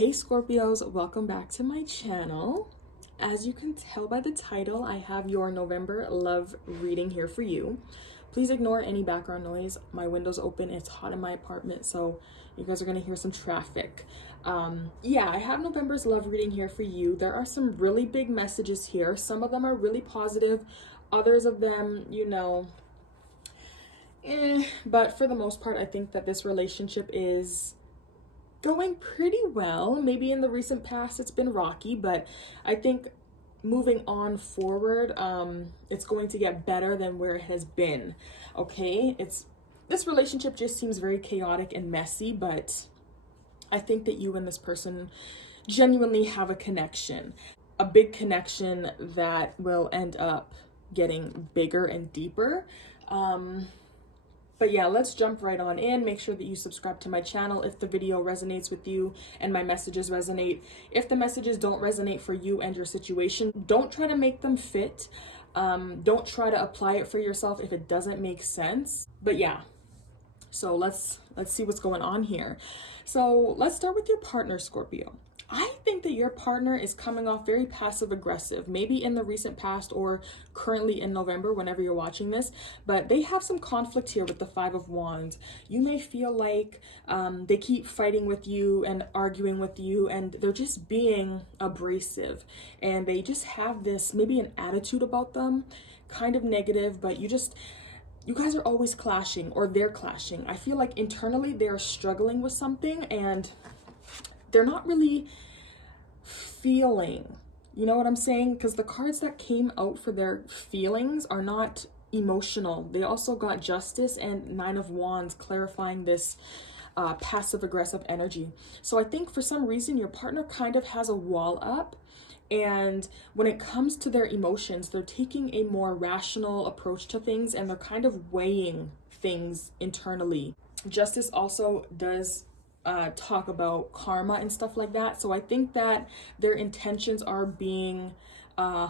Hey Scorpios, welcome back to my channel. As you can tell by the title, I have your November love reading here for you. Please ignore any background noise. My window's open, it's hot in my apartment, so you guys are gonna hear some traffic. Yeah, I have November's love reading here for you. There are some really big messages here. Some of them are really positive, others of them, but for the most part, I think that this relationship is going pretty well. Maybe in the recent past it's been rocky, but I think moving on forward, it's going to get better than where it has been. Okay, this relationship just seems very chaotic and messy, but I think that you and this person genuinely have a connection, a big connection that will end up getting bigger and deeper. But yeah, let's jump right on in. Make sure that you subscribe to my channel if the video resonates with you and my messages resonate. If the messages don't resonate for you and your situation, don't try to make them fit. Don't try to apply it for yourself if it doesn't make sense. But yeah, so let's see what's going on here. So let's start with your partner, Scorpio. I think that your partner is coming off very passive aggressive, maybe in the recent past or currently in November, whenever you're watching this, but they have some conflict here with the Five of Wands. You may feel like they keep fighting with you and arguing with you, and they're just being abrasive, and they just have this, maybe an attitude about them, kind of negative, but you guys are always clashing, or they're clashing. I feel like internally they're struggling with something and they're not really feeling, you know what I'm saying? Because the cards that came out for their feelings are not emotional. They also got Justice and Nine of Wands, clarifying this passive aggressive energy. So I think for some reason your partner kind of has a wall up, and when it comes to their emotions, they're taking a more rational approach to things, and they're kind of weighing things internally. Justice also does talk about karma and stuff like that. So I think that their intentions are being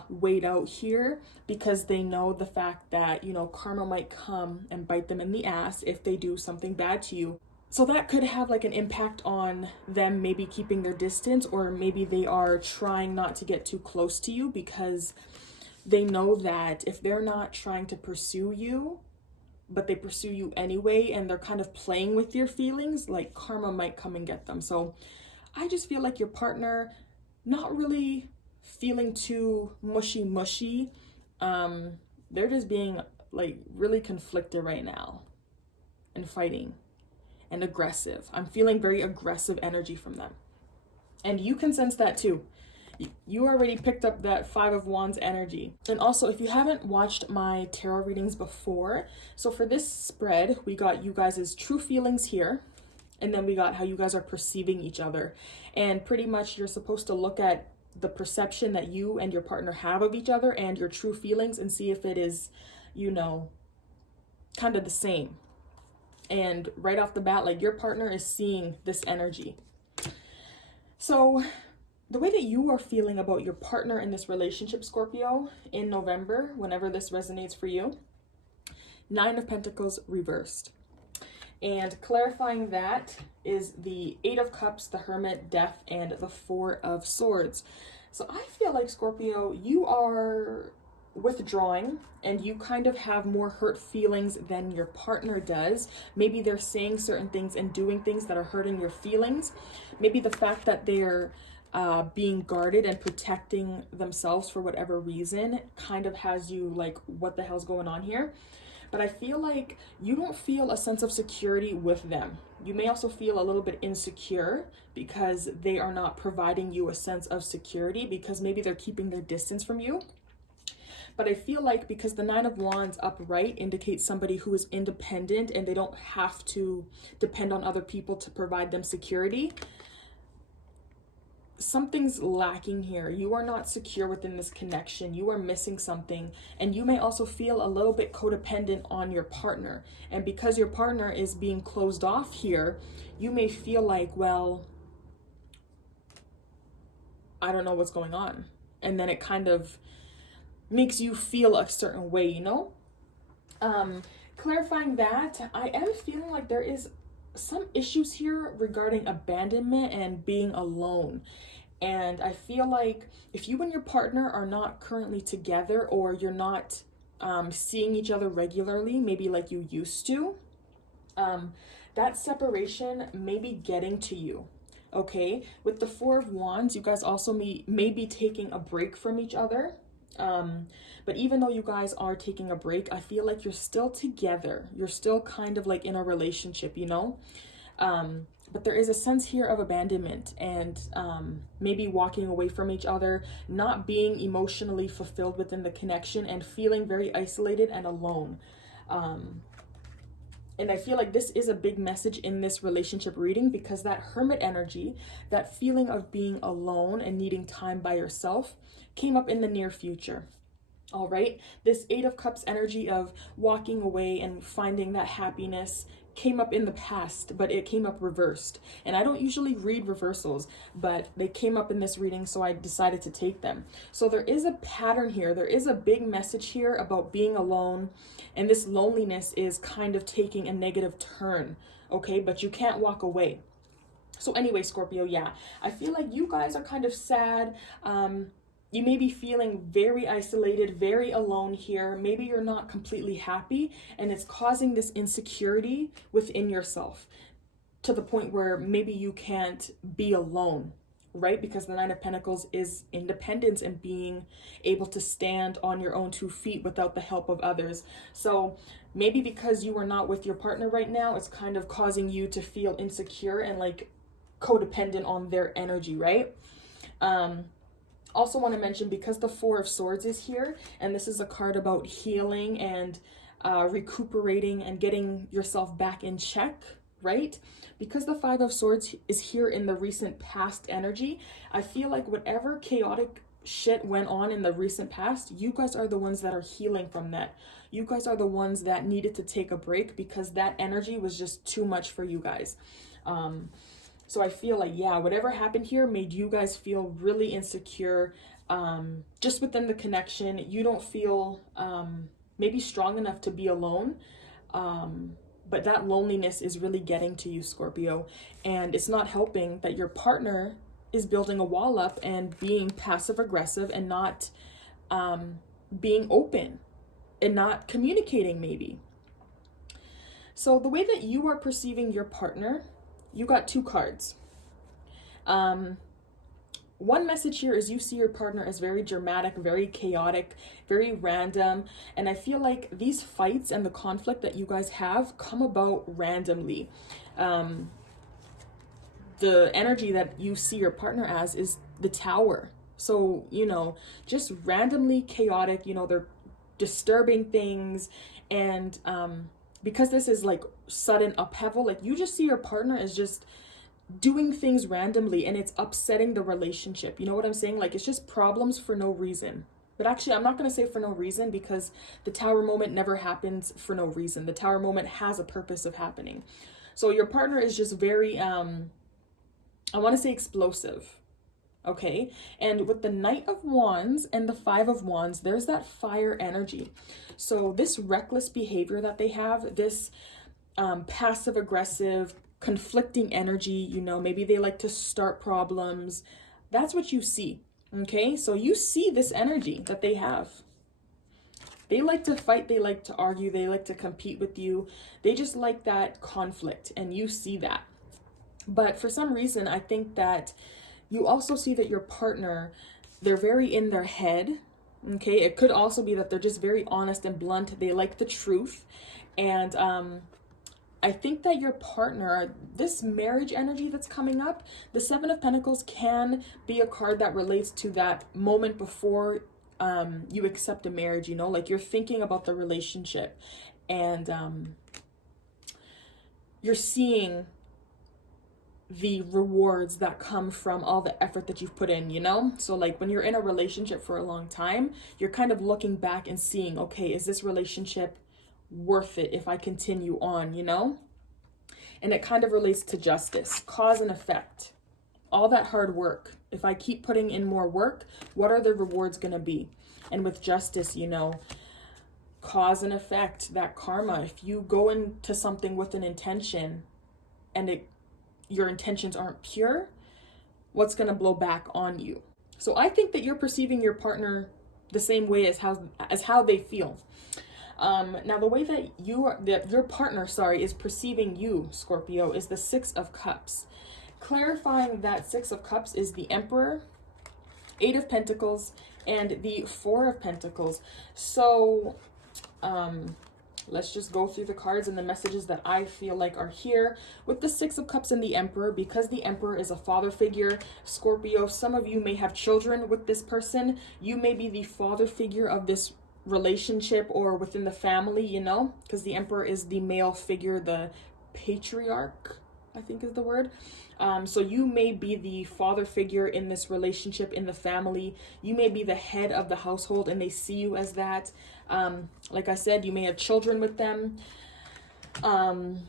weighed out here, because they know the fact that, karma might come and bite them in the ass if they do something bad to you. So that could have like an impact on them maybe keeping their distance, or maybe they are trying not to get too close to you because they know that if they're not trying to pursue you, but they pursue you anyway, and they're kind of playing with your feelings, like karma might come and get them. So I just feel like your partner not really feeling too mushy. They're just being like really conflicted right now and fighting and aggressive. I'm feeling very aggressive energy from them. And you can sense that too. You already picked up that Five of Wands energy. And also, if you haven't watched my tarot readings before, so for this spread, we got you guys' true feelings here, and then we got how you guys are perceiving each other. And pretty much you're supposed to look at the perception that you and your partner have of each other and your true feelings and see if it is, kind of the same. And right off the bat, like, your partner is seeing this energy. So the way that you are feeling about your partner in this relationship, Scorpio, in November, whenever this resonates for you, Nine of Pentacles reversed. And clarifying that is the Eight of Cups, the Hermit, Death, and the Four of Swords. So I feel like, Scorpio, you are withdrawing, and you kind of have more hurt feelings than your partner does. Maybe they're saying certain things and doing things that are hurting your feelings. Maybe the fact that they're being guarded and protecting themselves for whatever reason kind of has you like, what the hell's going on here? But I feel like you don't feel a sense of security with them. You may also feel a little bit insecure because they are not providing you a sense of security, because maybe they're keeping their distance from you. But I feel like because the Nine of Wands upright indicates somebody who is independent and they don't have to depend on other people to provide them security, something's lacking here. You are not secure within this connection. You are missing something. And you may also feel a little bit codependent on your partner. And because your partner is being closed off here, you may feel like, well, I don't know what's going on. And then it kind of makes you feel a certain way, Clarifying that, I am feeling like there is some issues here regarding abandonment and being alone. And I feel like if you and your partner are not currently together, or you're not seeing each other regularly, maybe like you used to, that separation may be getting to you. Okay, with the Four of Wands, you guys also may be taking a break from each other. But even though you guys are taking a break, I feel like you're still together. You're still kind of like in a relationship, you know? But there is a sense here of abandonment and maybe walking away from each other, not being emotionally fulfilled within the connection, and feeling very isolated and alone. And I feel like this is a big message in this relationship reading, because that Hermit energy, that feeling of being alone and needing time by yourself, came up in the near future. All right, this Eight of Cups energy of walking away and finding that happiness came up in the past, but it came up reversed. And I don't usually read reversals, but they came up in this reading, so I decided to take them. So there is a pattern here. There is a big message here about being alone, and this loneliness is kind of taking a negative turn, okay? But you can't walk away. So anyway, Scorpio, yeah, I feel like you guys are kind of sad. You may be feeling very isolated, very alone here. Maybe you're not completely happy, and it's causing this insecurity within yourself to the point where maybe you can't be alone, right? Because the Nine of Pentacles is independence and being able to stand on your own 2 feet without the help of others. So maybe because you are not with your partner right now, it's kind of causing you to feel insecure and like codependent on their energy, right? Also want to mention, because the Four of Swords is here, and this is a card about healing and recuperating and getting yourself back in check, right? Because the Five of Swords is here in the recent past energy, I feel like whatever chaotic shit went on in the recent past, you guys are the ones that are healing from that. You guys are the ones that needed to take a break because that energy was just too much for you guys. So I feel like, yeah, whatever happened here made you guys feel really insecure, just within the connection. You don't feel maybe strong enough to be alone, but that loneliness is really getting to you, Scorpio. And it's not helping that your partner is building a wall up and being passive aggressive and not being open and not communicating maybe. So the way that you are perceiving your partner, you got 2 cards. One message here is you see your partner as very dramatic, very chaotic, very random. And I feel like these fights and the conflict that you guys have come about randomly. The energy that you see your partner as is the Tower. So, you know, just randomly chaotic, you know, they're disturbing things. And because this is like sudden upheaval, like you just see your partner as just doing things randomly, and it's upsetting the relationship. You know what I'm saying? Like, it's just problems for no reason. But actually, I'm not going to say for no reason, because the Tower moment never happens for no reason. The Tower moment has a purpose of happening. So your partner is just very, I want to say explosive. Okay, and with the Knight of Wands and the Five of Wands, there's that fire energy. So this reckless behavior that they have, this passive aggressive, conflicting energy, you know, maybe they like to start problems. That's what you see. Okay, so you see this energy that they have. They like to fight, they like to argue, they like to compete with you. They just like that conflict, and you see that. But for some reason, I think that you also see that your partner, they're very in their head. Okay, it could also be that they're just very honest and blunt. They like the truth. And I think that your partner, this marriage energy that's coming up, the Seven of Pentacles can be a card that relates to that moment before you accept a marriage, you know, like you're thinking about the relationship, and you're seeing the rewards that come from all the effort that you've put in, you know? So like when you're in a relationship for a long time, you're kind of looking back and seeing, okay, is this relationship worth it if I continue on, you know? And it kind of relates to justice, cause and effect, all that hard work. If I keep putting in more work, what are the rewards going to be? And with justice, you know, cause and effect, that karma. If you go into something with an intention, and your intentions aren't pure, what's going to blow back on you? So I think that you're perceiving your partner the same way as how they feel. Now, the way that your partner, is perceiving you, Scorpio, is the Six of Cups. Clarifying that Six of Cups is the Emperor, Eight of Pentacles, and the Four of Pentacles. So, let's just go through the cards and the messages that I feel like are here with the Six of Cups and the Emperor. Because the Emperor is a father figure, Scorpio, some of you may have children with this person. You may be the father figure of this relationship or within the family, you know, because the Emperor is the male figure, the patriarch, I think is the word. So you may be the father figure in this relationship, in the family. You may be the head of the household and they see you as that. Like I said, you may have children with them. And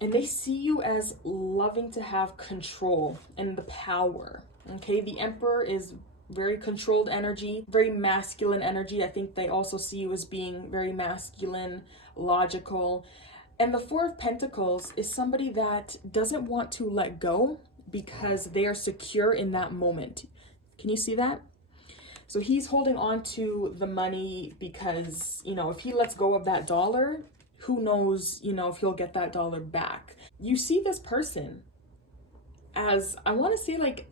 they see you as loving to have control and the power. Okay, the Emperor is very controlled energy, very masculine energy. I think they also see you as being very masculine, logical. And the Four of Pentacles is somebody that doesn't want to let go because they are secure in that moment. Can you see that? So he's holding on to the money because, you know, if he lets go of that dollar, who knows, you know, if he'll get that dollar back. You see this person as, I want to say, like,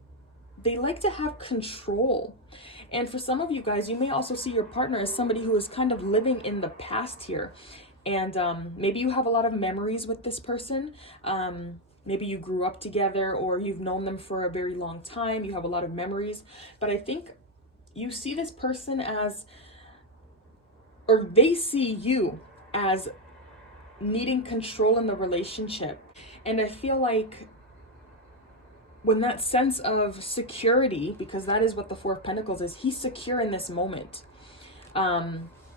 they like to have control. And for some of you guys, you may also see your partner as somebody who is kind of living in the past here. And maybe you have a lot of memories with this person. Maybe you grew up together or you've known them for a very long time. You have a lot of memories. But I think you see this person as, or they see you as needing control in the relationship. And I feel like when that sense of security, because that is what the Four of Pentacles is, he's secure in this moment.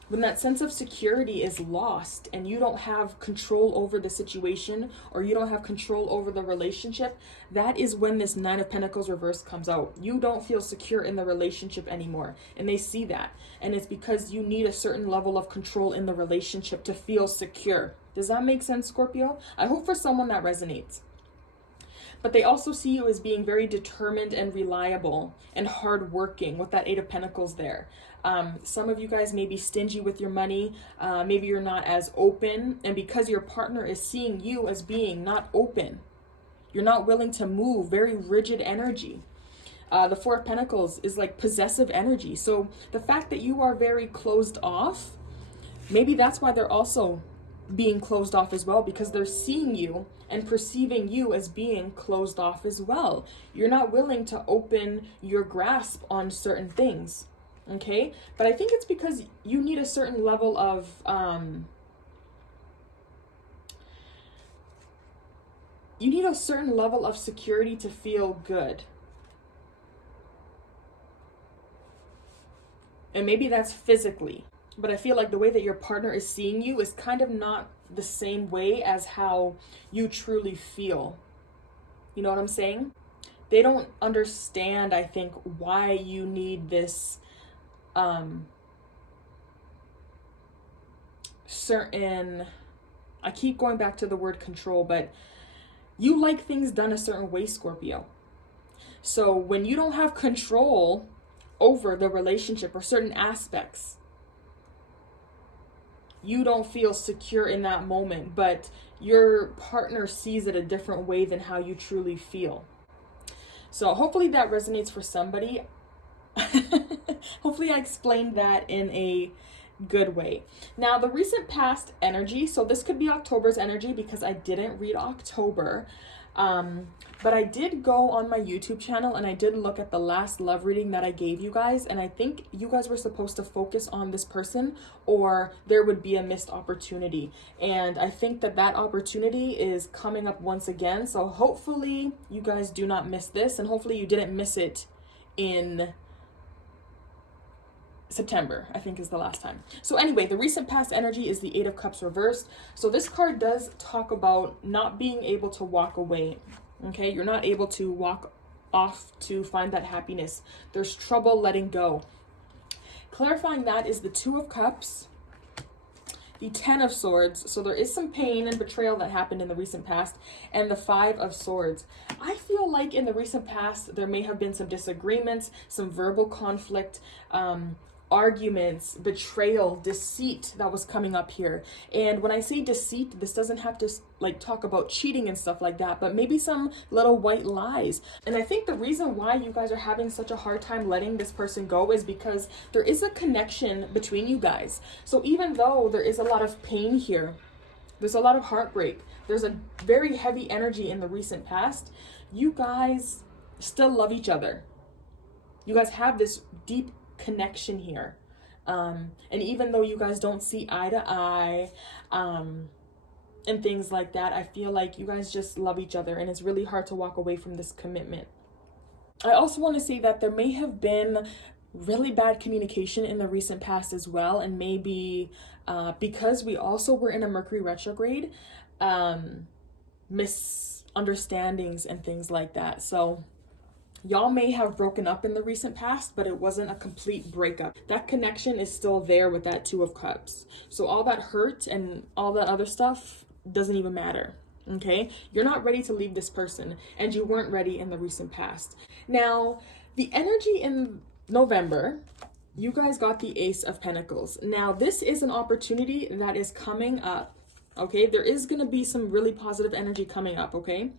When that sense of security is lost and you don't have control over the situation or you don't have control over the relationship, that is when this Nine of Pentacles reverse comes out. You don't feel secure in the relationship anymore, and they see that. And it's because you need a certain level of control in the relationship to feel secure. Does that make sense, Scorpio? I hope for someone that resonates. But they also see you as being very determined and reliable and hardworking with that Eight of Pentacles there. Some of you guys may be stingy with your money. Maybe you're not as open. And because your partner is seeing you as being not open, you're not willing to move, very rigid energy. The Four of Pentacles is like possessive energy. So the fact that you are very closed off, maybe that's why they're also being closed off as well, because they're seeing you and perceiving you as being closed off as well. You're not willing to open your grasp on certain things. Okay, but I think it's because you need a certain level of security to feel good. And maybe that's physically, but I feel like the way that your partner is seeing you is kind of not the same way as how you truly feel. You know what I'm saying? They don't understand, I think, why you need this certain, I keep going back to the word control, but you like things done a certain way, Scorpio. So when you don't have control over the relationship or certain aspects, you don't feel secure in that moment, but your partner sees it a different way than how you truly feel. So hopefully that resonates for somebody. Hopefully I explained that in a good way. Now, the recent past energy, so this could be October's energy because I didn't read October, but I did go on my YouTube channel and I did look at the last love reading that I gave you guys, and I think you guys were supposed to focus on this person or there would be a missed opportunity, and I think that that opportunity is coming up once again. So hopefully you guys do not miss this, and hopefully you didn't miss it in September, I think is the last time. So anyway, the recent past energy is the Eight of Cups reversed. So this card does talk about not being able to walk away. Okay, you're not able to walk off to find that happiness. There's trouble letting go. Clarifying that is the Two of Cups, the 10 of Swords. So there is some pain and betrayal that happened in the recent past. And the 5 of Swords. I feel like in the recent past, there may have been some disagreements, some verbal conflict, arguments, betrayal, deceit that was coming up here. And when I say deceit, this doesn't have to like talk about cheating and stuff like that, but maybe some little white lies. And I think the reason why you guys are having such a hard time letting this person go is because there is a connection between you guys. So even though there is a lot of pain here, there's a lot of heartbreak, there's a very heavy energy in the recent past, you guys still love each other. You guys have this deep connection here, and even though you guys don't see eye to eye, and things like that, I feel like you guys just love each other, and it's really hard to walk away from this commitment. I also want to say that there may have been really bad communication in the recent past as well, and maybe because we also were in a Mercury retrograde, misunderstandings and things like that. So y'all may have broken up in the recent past, but it wasn't a complete breakup. That connection is still there with that 2 of Cups. So all that hurt and all that other stuff doesn't even matter, okay? You're not ready to leave this person, and you weren't ready in the recent past. Now, the energy in November, you guys got the Ace of Pentacles. Now, this is an opportunity that is coming up, okay? There is going to be some really positive energy coming up, okay?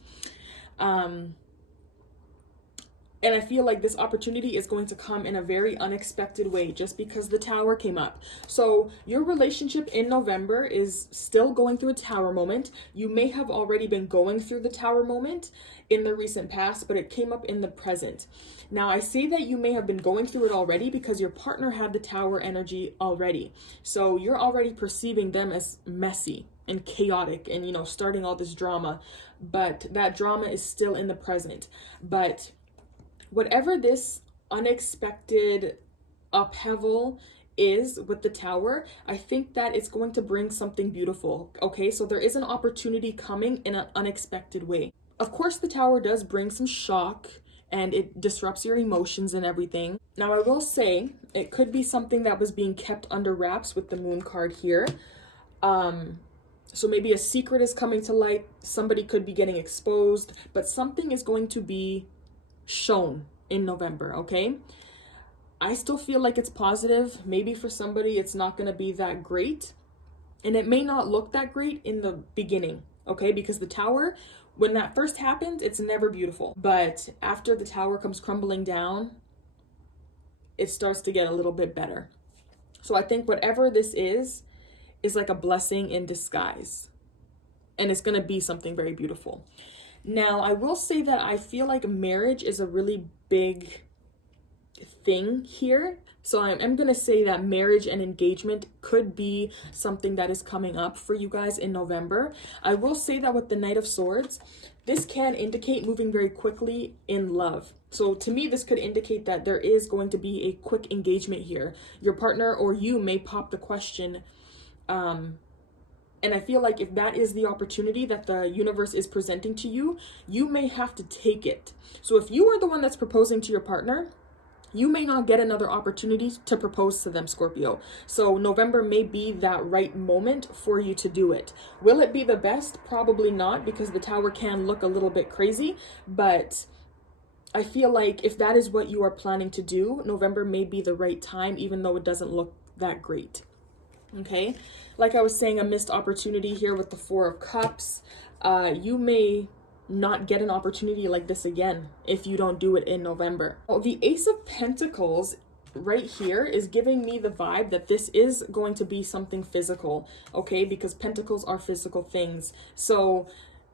And I feel like this opportunity is going to come in a very unexpected way just because the Tower came up. So your relationship in November is still going through a Tower moment. You may have already been going through the Tower moment in the recent past, but it came up in the present. Now, I say that you may have been going through it already because your partner had the Tower energy already. So you're already perceiving them as messy and chaotic and, you know, starting all this drama. But that drama is still in the present. But whatever this unexpected upheaval is with the Tower, I think that it's going to bring something beautiful, okay? So there is an opportunity coming in an unexpected way. Of course, the Tower does bring some shock and it disrupts your emotions and everything. Now, I will say it could be something that was being kept under wraps with the Moon card here. So maybe a secret is coming to light, somebody could be getting exposed, but something is going to be shown in November, okay? I still feel like it's positive. Maybe for somebody it's not going to be that great, and it may not look that great in the beginning, okay? Because the Tower, when that first happens, it's never beautiful, but after the Tower comes crumbling down, it starts to get a little bit better. So I think whatever this is like a blessing in disguise, and it's going to be something very beautiful. Now, I will say that I feel like marriage is a really big thing here. So I'm going to say that marriage and engagement could be something that is coming up for you guys in November. I will say that with the Knight of Swords, this can indicate moving very quickly in love. So to me, this could indicate that there is going to be a quick engagement here. Your partner or you may pop the question, and I feel like if that is the opportunity that the universe is presenting to you, you may have to take it. So if you are the one that's proposing to your partner, you may not get another opportunity to propose to them, Scorpio. So November may be that right moment for you to do it. Will it be the best? Probably not, because the Tower can look a little bit crazy. But I feel like if that is what you are planning to do, November may be the right time, even though it doesn't look that great. Okay, like I was saying, a missed opportunity here with the 4 of Cups. You may not get an opportunity like this again if you don't do it in November. Oh, the Ace of Pentacles right here is giving me the vibe that this is going to be something physical, okay? Because pentacles are physical things. So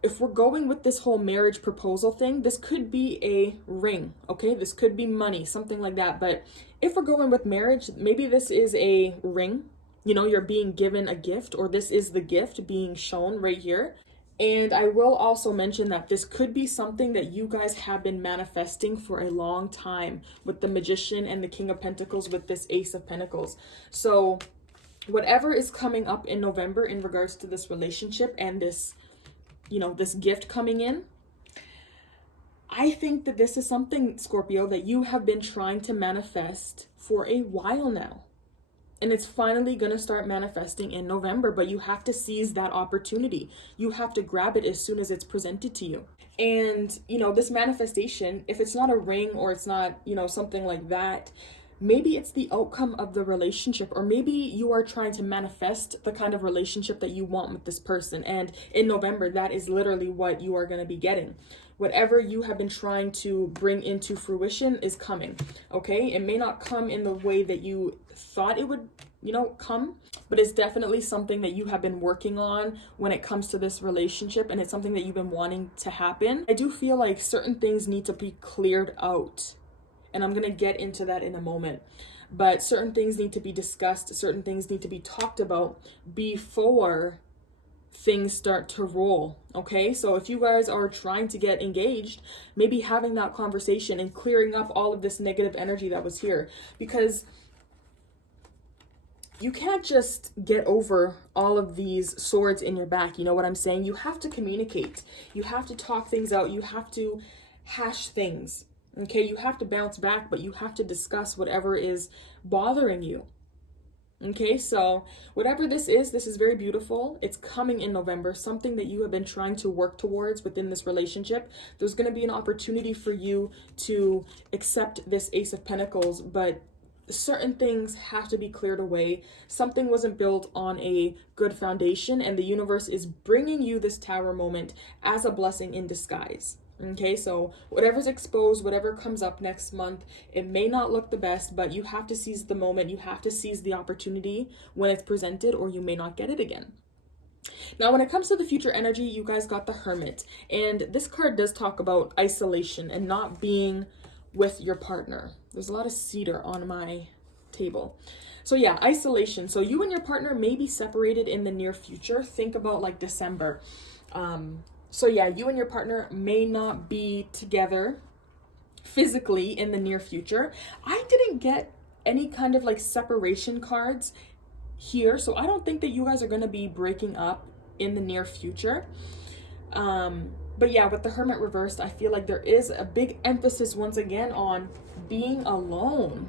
if we're going with this whole marriage proposal thing, this could be a ring, okay? This could be money, something like that. But if we're going with marriage, maybe this is a ring. You know, you're being given a gift, or this is the gift being shown right here. And I will also mention that this could be something that you guys have been manifesting for a long time with the Magician and the King of Pentacles with this Ace of Pentacles. So whatever is coming up in November in regards to this relationship and this, you know, this gift coming in, I think that this is something, Scorpio, that you have been trying to manifest for a while now. And it's finally going to start manifesting in November, but you have to seize that opportunity. You have to grab it as soon as it's presented to you. And, this manifestation, if it's not a ring or it's not, something like that, maybe it's the outcome of the relationship, or maybe you are trying to manifest the kind of relationship that you want with this person. And in November, that is literally what you are going to be getting. Whatever you have been trying to bring into fruition is coming, okay? It may not come in the way that you thought it would, come, but it's definitely something that you have been working on when it comes to this relationship, and it's something that you've been wanting to happen. I do feel like certain things need to be cleared out, and I'm going to get into that in a moment. But certain things need to be discussed, certain things need to be talked about before things start to roll, okay? So if you guys are trying to get engaged, maybe having that conversation and clearing up all of this negative energy that was here, because you can't just get over all of these swords in your back. You know what I'm saying? You have to communicate. You have to talk things out. You have to hash things, okay? You have to bounce back, but you have to discuss whatever is bothering you. Okay, so whatever this is very beautiful. It's coming in November, something that you have been trying to work towards within this relationship. There's going to be an opportunity for you to accept this Ace of Pentacles, but certain things have to be cleared away. Something wasn't built on a good foundation, and the universe is bringing you this Tower moment as a blessing in disguise. Okay, so whatever's exposed, whatever comes up next month, it may not look the best, but you have to seize the moment. You have to seize the opportunity when it's presented, or you may not get it again. Now, when it comes to the future energy, you guys got the Hermit. And this card does talk about isolation and not being with your partner. There's a lot of cedar on my table. So yeah, isolation. So you and your partner may be separated in the near future. Think about like December. So yeah, you and your partner may not be together physically in the near future. I didn't get any kind of like separation cards here, so I don't think that you guys are going to be breaking up in the near future. But yeah, with the Hermit reversed, I feel like there is a big emphasis once again on being alone.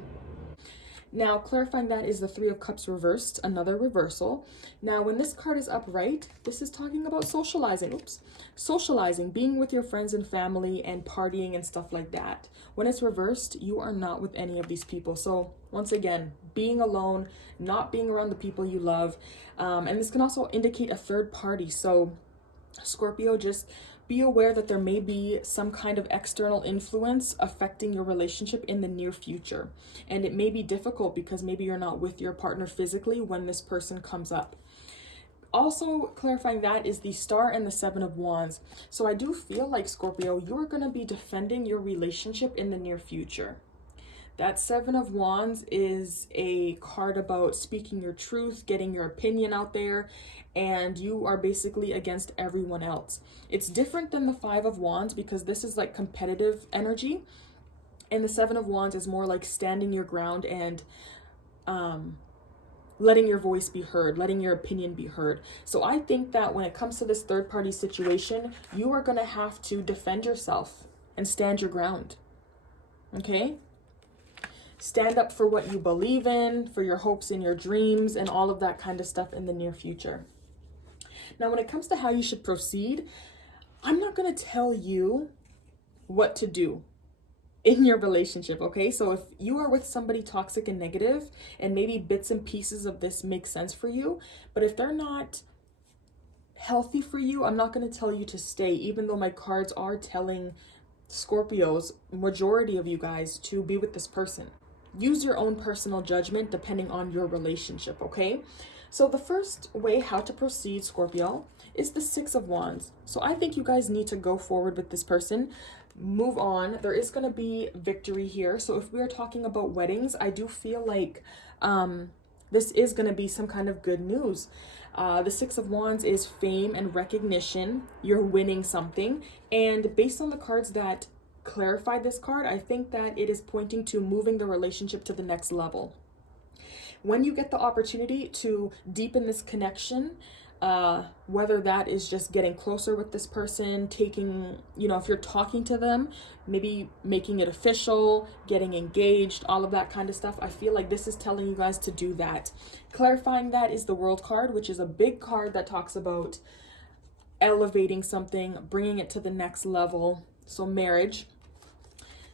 Now, clarifying that is the Three of Cups reversed, another reversal. Now, when this card is upright, this is talking about socializing. Socializing, being with your friends and family and partying and stuff like that. When it's reversed, you are not with any of these people. So once again, being alone, not being around the people you love. And this can also indicate a third party. So Scorpio, just be aware that there may be some kind of external influence affecting your relationship in the near future. And it may be difficult because maybe you're not with your partner physically when this person comes up. Also clarifying that is the Star and the Seven of Wands. So I do feel like, Scorpio, you're going to be defending your relationship in the near future. That Seven of Wands is a card about speaking your truth, getting your opinion out there, and you are basically against everyone else. It's different than the Five of Wands because this is like competitive energy, and the Seven of Wands is more like standing your ground and letting your voice be heard, letting your opinion be heard. So I think that when it comes to this third party situation, you are going to have to defend yourself and stand your ground. Okay? Stand up for what you believe in, for your hopes and your dreams, and all of that kind of stuff in the near future. Now, when it comes to how you should proceed, I'm not going to tell you what to do in your relationship, okay? So if you are with somebody toxic and negative, and maybe bits and pieces of this make sense for you, but if they're not healthy for you, I'm not going to tell you to stay, even though my cards are telling Scorpios, majority of you guys, to be with this person. Use your own personal judgment depending on your relationship, okay? So the first way how to proceed, Scorpio, is the Six of Wands. So I think you guys need to go forward with this person. Move on. There is going to be victory here. So if we are talking about weddings, I do feel like this is going to be some kind of good news. The Six of Wands is fame and recognition. You're winning something. And based on the cards that clarify this card, I think that it is pointing to moving the relationship to the next level. When you get the opportunity to deepen this connection, whether that is just getting closer with this person, taking, if you're talking to them, maybe making it official, getting engaged, all of that kind of stuff. I feel like this is telling you guys to do that. Clarifying that is the World card, which is a big card that talks about elevating something, bringing it to the next level. So marriage.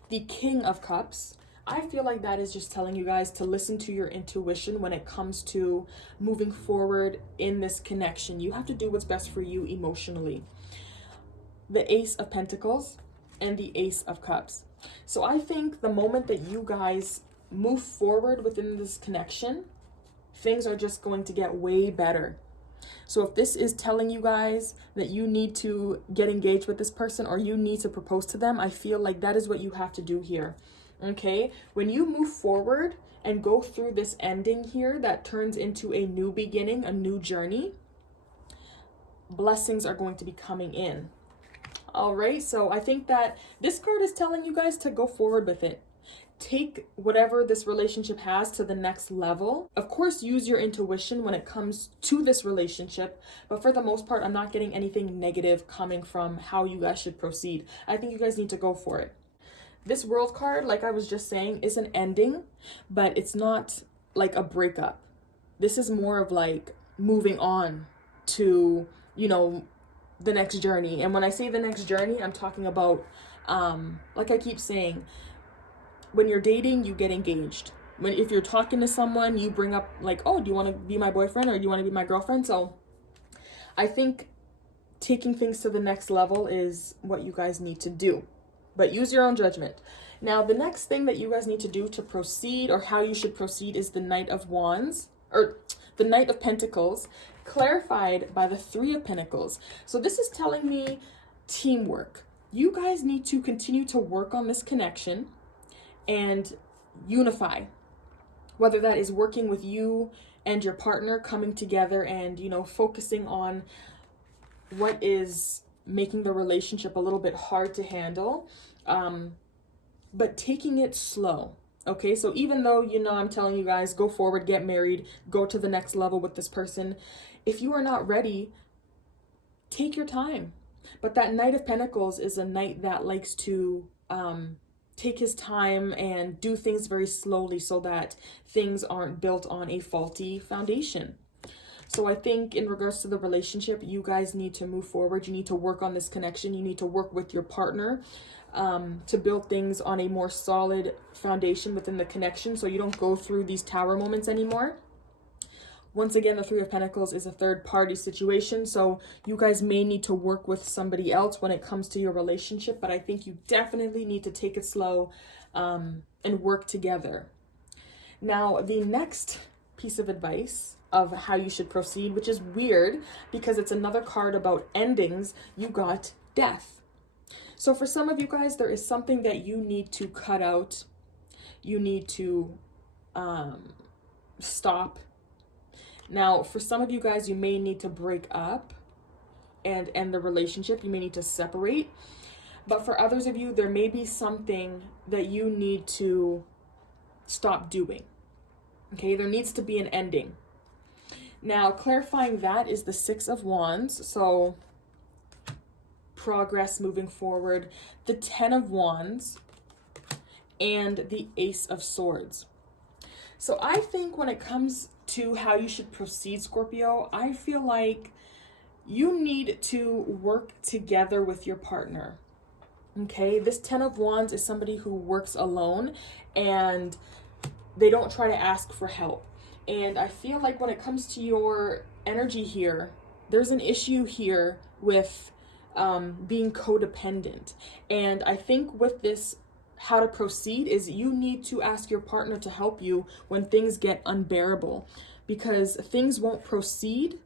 The King of Cups. I feel like that is just telling you guys to listen to your intuition when it comes to moving forward in this connection. You have to do what's best for you emotionally. The Ace of Pentacles and the Ace of Cups. So I think the moment that you guys move forward within this connection, things are just going to get way better. So if this is telling you guys that you need to get engaged with this person or you need to propose to them, I feel like that is what you have to do here. Okay, when you move forward and go through this ending here that turns into a new beginning, a new journey, blessings are going to be coming in. All right, so I think that this card is telling you guys to go forward with it. Take whatever this relationship has to the next level. Of course, use your intuition when it comes to this relationship, but for the most part, I'm not getting anything negative coming from how you guys should proceed. I think you guys need to go for it. This World card, like I was just saying, is an ending, but it's not like a breakup. This is more of like moving on to, the next journey. And when I say the next journey, I'm talking about, like I keep saying, when you're dating, you get engaged. If you're talking to someone, you bring up like, oh, do you want to be my boyfriend or do you want to be my girlfriend? So I think taking things to the next level is what you guys need to do. But use your own judgment. Now, the next thing that you guys need to do to proceed, or how you should proceed, is the Knight of Wands, or the Knight of Pentacles, clarified by the Three of Pentacles. So this is telling me teamwork. You guys need to continue to work on this connection and unify. Whether that is working with you and your partner, coming together and, focusing on what is making the relationship a little bit hard to handle, but taking it slow. Okay, so even though, I'm telling you guys, go forward, get married, go to the next level with this person, if you are not ready, take your time. But that Knight of Pentacles is a knight that likes to take his time and do things very slowly so that things aren't built on a faulty foundation. So I think in regards to the relationship, you guys need to move forward. You need to work on this connection. You need to work with your partner to build things on a more solid foundation within the connection so you don't go through these tower moments anymore. Once again, the Three of Pentacles is a third party situation, so you guys may need to work with somebody else when it comes to your relationship, but I think you definitely need to take it slow and work together. Now, the next piece of advice of how you should proceed, which is weird because it's another card about endings, you got Death. So for some of you guys, there is something that you need to cut out. You need to stop. Now, for some of you guys, you may need to break up and end the relationship. You may need to separate. But for others of you, there may be something that you need to stop doing. Okay, there needs to be an ending. Now, clarifying that is the Six of Wands. So progress moving forward. The Ten of Wands and the Ace of Swords. So I think when it comes to how you should proceed, Scorpio, I feel like you need to work together with your partner. Okay, this Ten of Wands is somebody who works alone and they don't try to ask for help. And I feel like when it comes to your energy here, there's an issue here with being codependent. And I think with this, how to proceed is you need to ask your partner to help you when things get unbearable, because things won't proceed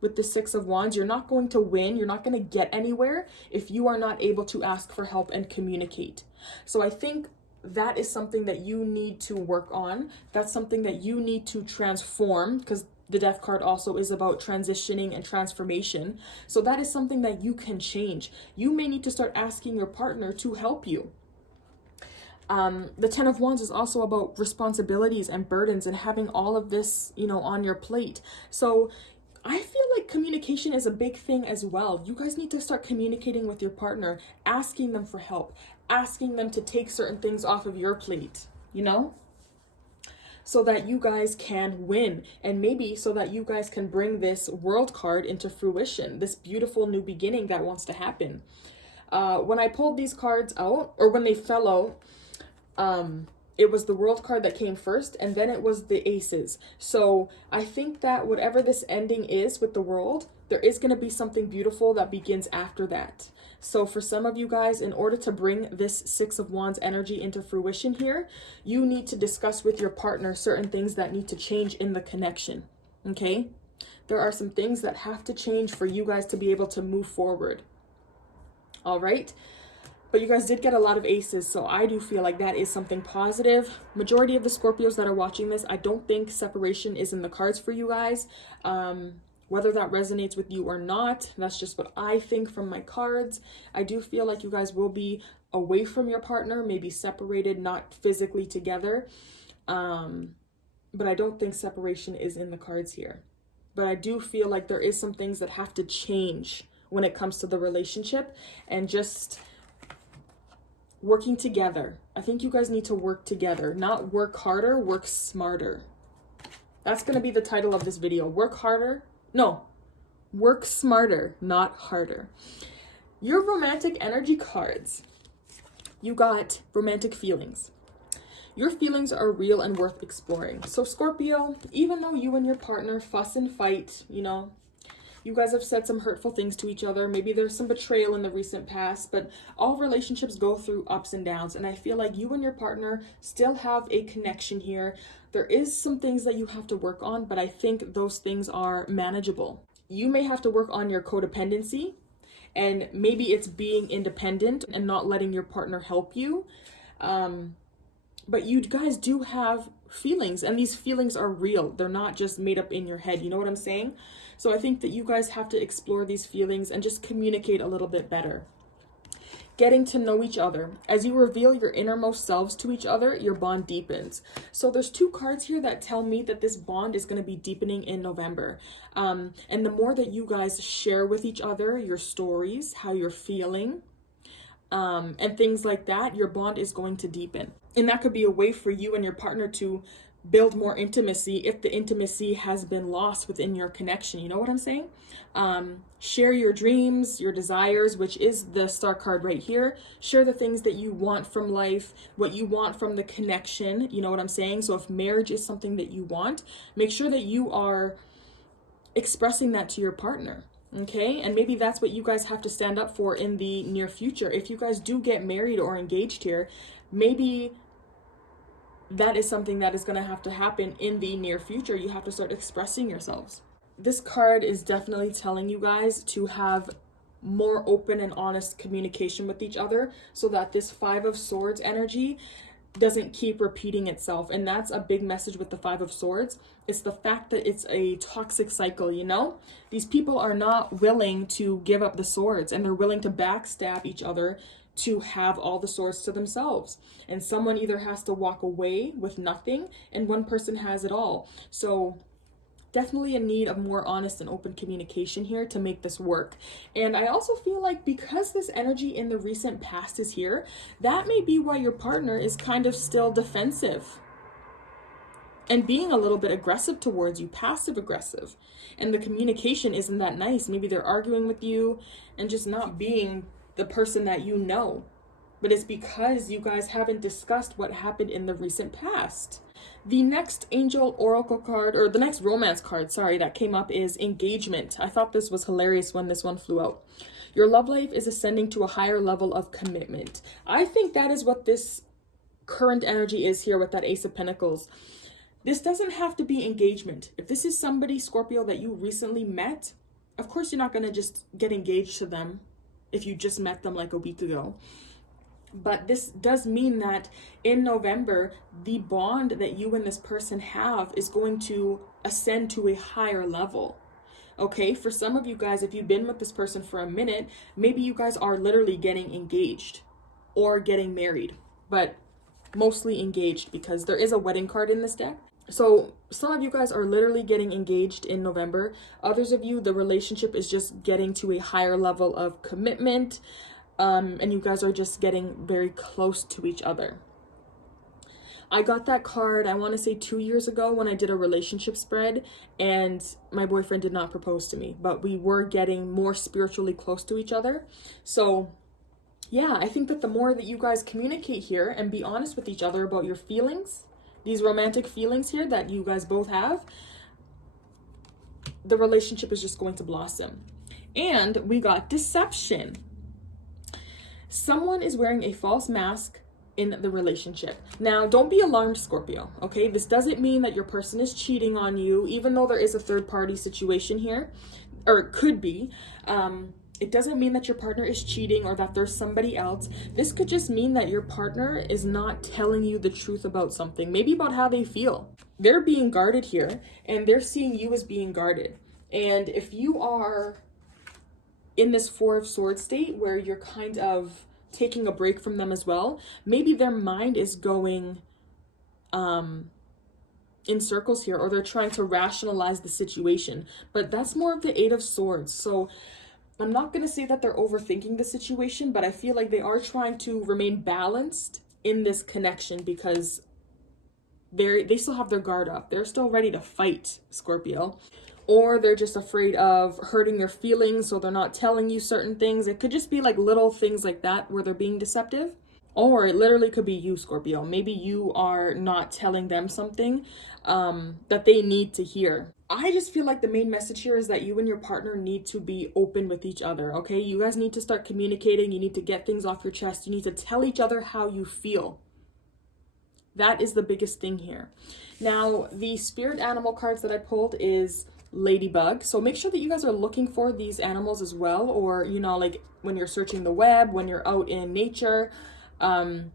with the Six of Wands. You're not going to win. You're not going to get anywhere if you are not able to ask for help and communicate. So I think that is something that you need to work on. That's something that you need to transform, because the Death card also is about transitioning and transformation. So that is something that you can change. You may need to start asking your partner to help you. The Ten of Wands is also about responsibilities and burdens and having all of this, on your plate. So I feel like think communication is a big thing as well. You guys need to start communicating with your partner, asking them for help, asking them to take certain things off of your plate, you know? So that you guys can win, and maybe so that you guys can bring this World card into fruition, this beautiful new beginning that wants to happen. When I pulled these cards out, or when they fell out, it was the World card that came first, and then it was the Aces. So I think that whatever this ending is with the World, there is going to be something beautiful that begins after that. So for some of you guys, in order to bring this Six of Wands energy into fruition here, you need to discuss with your partner certain things that need to change in the connection, okay? There are some things that have to change for you guys to be able to move forward, all right? But you guys did get a lot of Aces, so I do feel like that is something positive. Majority of the Scorpios that are watching this, I don't think separation is in the cards for you guys. Whether that resonates with you or not, that's just what I think from my cards. I do feel like you guys will be away from your partner, maybe separated, not physically together. But I don't think separation is in the cards here. But I do feel like there is some things that have to change when it comes to the relationship, and just working together. I think you guys need to work together, not work harder, work smarter. That's going to be the title of this video. Work smarter, not harder. Your romantic energy cards. You got romantic feelings. Your feelings are real and worth exploring. So Scorpio, even though you and your partner fuss and fight, you know, you guys have said some hurtful things to each other. Maybe there's some betrayal in the recent past, but all relationships go through ups and downs. And I feel like you and your partner still have a connection here. There is some things that you have to work on, but I think those things are manageable. You may have to work on your codependency, and maybe it's being independent and not letting your partner help you. But you guys do have feelings, and these feelings are real. They're not just made up in your head. You know what I'm saying? So I think that you guys have to explore these feelings and just communicate a little bit better. Getting to know each other. As you reveal your innermost selves to each other, your bond deepens. So there's two cards here that tell me that this bond is going to be deepening in November. And the more that you guys share with each other, your stories, how you're feeling, and things like that, your bond is going to deepen. And that could be a way for you and your partner to build more intimacy if the intimacy has been lost within your connection. You know what I'm saying? Share your dreams, your desires, which is the Star card right here. Share the things that you want from life, what you want from the connection. You know what I'm saying? So if marriage is something that you want, make sure that you are expressing that to your partner. Okay, and maybe that's what you guys have to stand up for in the near future. If you guys do get married or engaged here, maybe that is something that is going to happen in the near future. You have to start expressing yourselves. This card is definitely telling you guys to have more open and honest communication with each other, so that this Five of Swords energy doesn't keep repeating itself. And that's a big message with the Five of Swords. It's the fact that it's a toxic cycle, you know? These people are not willing to give up the swords, and they're willing to backstab each other to have all the swords to themselves. And someone either has to walk away with nothing, and one person has it all. So definitely a need of more honest and open communication here to make this work. And I also feel like because this energy in the recent past is here, that may be why your partner is kind of still defensive and being a little bit aggressive towards you, passive aggressive. And the communication isn't that nice. Maybe they're arguing with you and just not being the person that you know. But it's because you guys haven't discussed what happened in the recent past. The next angel oracle card, or the next romance card, that came up is engagement. I thought this was hilarious when this one flew out. Your love life is ascending to a higher level of commitment. I think that is what this current energy is here with that Ace of Pentacles. This doesn't have to be engagement. If this is somebody, Scorpio, that you recently met, of course you're not going to just get engaged to them if you just met them like a week ago. But this does mean that in November, the bond that you and this person have is going to ascend to a higher level. Okay, for some of you guys, if you've been with this person for a minute, maybe you guys are literally getting engaged or getting married, but mostly engaged, because there is a wedding card in this deck. So some of you guys are literally getting engaged in November. Others of you, the relationship is just getting to a higher level of commitment, and you guys are just getting very close to each other. I got that card, I want to say 2 years ago when I did a relationship spread, and my boyfriend did not propose to me, but we were getting more spiritually close to each other. So yeah, I think that the more that you guys communicate here and be honest with each other about your feelings, these romantic feelings here that you guys both have, the relationship is just going to blossom. And we got deception. Someone is wearing a false mask in the relationship. Now, don't be alarmed, Scorpio, okay? This doesn't mean that your person is cheating on you, even though there is a third party situation here, or it could be. It doesn't mean that your partner is cheating or that there's somebody else. This could just mean that your partner is not telling you the truth about something, maybe about how they feel. They're being guarded here, and they're seeing you as being guarded. And if you are in this Four of Swords state where you're kind of taking a break from them as well, maybe their mind is going in circles here, or they're trying to rationalize the situation. But that's more of the Eight of Swords. So I'm not going to say that they're overthinking the situation, but I feel like they are trying to remain balanced in this connection because they still have their guard up. They're still ready to fight, Scorpio. Or they're just afraid of hurting your feelings, so they're not telling you certain things. It could just be like little things like that where they're being deceptive. Or it literally could be you, Scorpio. Maybe you are not telling them something that they need to hear. I just feel like the main message here is that you and your partner need to be open with each other, okay? You guys need to start communicating. You need to get things off your chest. You need to tell each other how you feel. That is the biggest thing here. Now, the spirit animal cards that I pulled is ladybug. So make sure that you guys are looking for these animals as well, or, you know, like when you're searching the web, when you're out in nature, you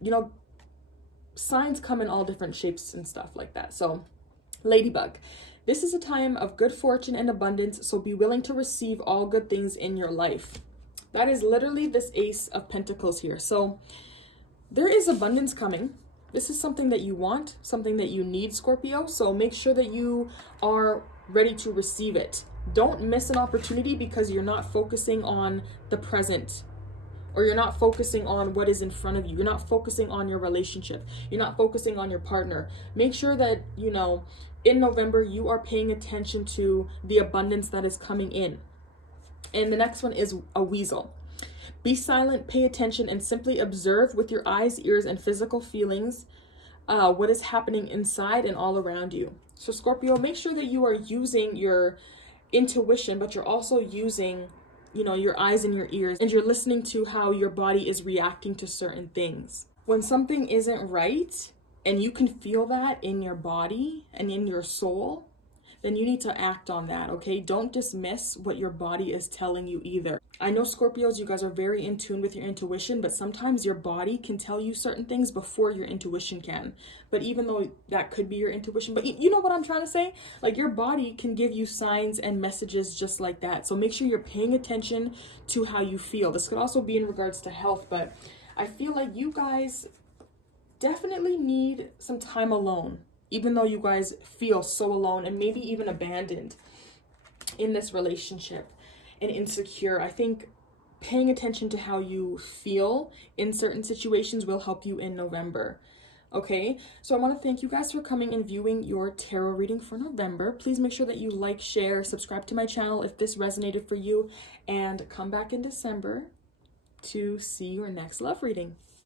know, signs come in all different shapes and stuff like that. So ladybug. This is a time of good fortune and abundance, so be willing to receive all good things in your life. That is literally this Ace of Pentacles here. So there is abundance coming. This is something that you want, something that you need, Scorpio. So make sure that you are ready to receive it. Don't miss an opportunity because you're not focusing on the present, or you're not focusing on what is in front of you. You're not focusing on your relationship. You're not focusing on your partner. Make sure that, you know, in November, you are paying attention to the abundance that is coming in. And the next one is a weasel. Be silent, pay attention, and simply observe with your eyes, ears, and physical feelings what is happening inside and all around you. So Scorpio, make sure that you are using your intuition, but you're also using, you know, your eyes and your ears, and you're listening to how your body is reacting to certain things. When something isn't right, and you can feel that in your body and in your soul, then you need to act on that, okay? Don't dismiss what your body is telling you either. I know Scorpios, you guys are very in tune with your intuition, but sometimes your body can tell you certain things before your intuition can. But even though that could be your intuition, but you know what I'm trying to say? Like, your body can give you signs and messages just like that. So make sure you're paying attention to how you feel. This could also be in regards to health, but I feel like you guys definitely need some time alone, even though you guys feel so alone and maybe even abandoned in this relationship and insecure. I think paying attention to how you feel in certain situations will help you in November. Okay, so I want to thank you guys for coming and viewing your tarot reading for November. Please make sure that you like, share, subscribe to my channel if this resonated for you, and come back in December to see your next love reading.